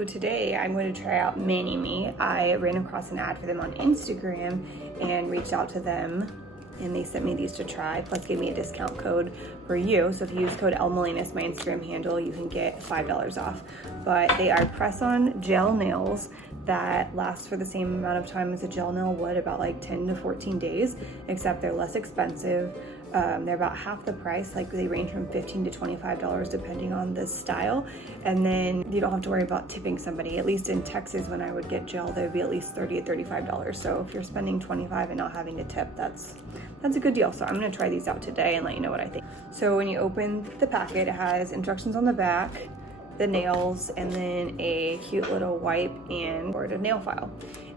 So today I'm going to try out ManiMe. I ran across an ad for them on Instagram and reached out to them, and they sent me these to try, plus gave me a discount code for you. So if you use code LMolinas, my Instagram handle, you can get $5 off. But they are press-on gel nails that last for the same amount of time as a gel nail would, about like 10 to 14 days, except they're less expensive. They're about half the price, like they range from $15 to $25 depending on the style. And then you don't have to worry about tipping somebody. At least in Texas, when I would get gel, they would be at least $30 to $35. So if you're spending $25 and not having to tip, that's a good deal. So I'm gonna try these out today and let you know what I think. So when you open the packet, it has instructions on the back, the nails, and then a cute little wipe and or a nail file.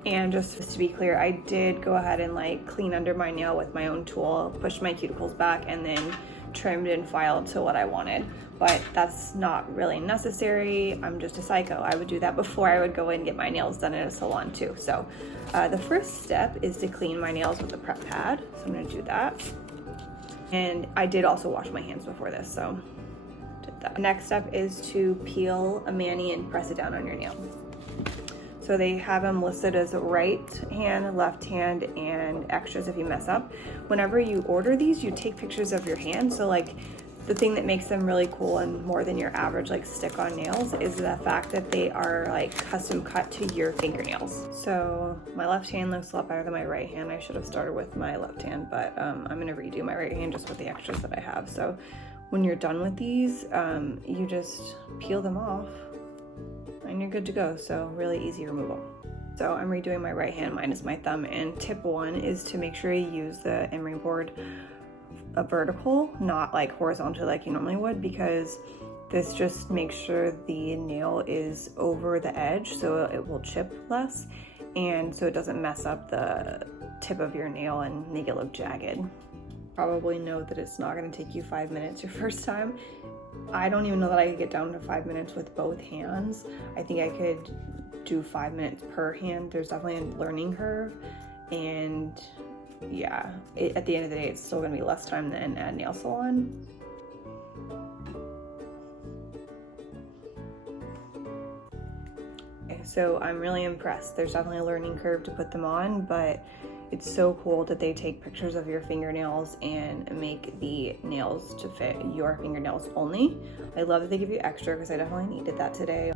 And just to be clear, I did go ahead and like clean under my nail with my own tool, pushed my cuticles back, and then trimmed and filed to what I wanted. But that's not really necessary. I'm just a psycho. I would do that before I would go in and get my nails done at a salon too. So the first step is to clean my nails with a prep pad. So I'm gonna do that. And I did also wash my hands before this, so did that. Next step is to peel a mani and press it down on your nail. So they have them listed as right hand, left hand, and extras if you mess up. Whenever you order these, you take pictures of your hand. So like the thing that makes them really cool and more than your average like stick-on nails is the fact that they are like custom cut to your fingernails. So my left hand looks a lot better than my right hand. I should have started with my left hand, but I'm gonna redo my right hand just with the extras that I have. So when you're done with these, you just peel them off and you're good to go. So really easy removal. So I'm redoing my right hand minus my thumb, and tip one is to make sure you use the emery board vertical, not like horizontal like you normally would, because this just makes sure the nail is over the edge so it will chip less, and so it doesn't mess up the tip of your nail and make it look jagged. Probably know that it's not going to take you 5 minutes your first time. I don't even know that I could get down to 5 minutes with both hands. I think I could do 5 minutes per hand. There's definitely a learning curve, and yeah, at the end of the day, it's still gonna be less time than at a nail salon. Okay, so I'm really impressed. There's definitely a learning curve to put them on, but it's so cool that they take pictures of your fingernails and make the nails to fit your fingernails only. I love that they give you extra because I definitely needed that today.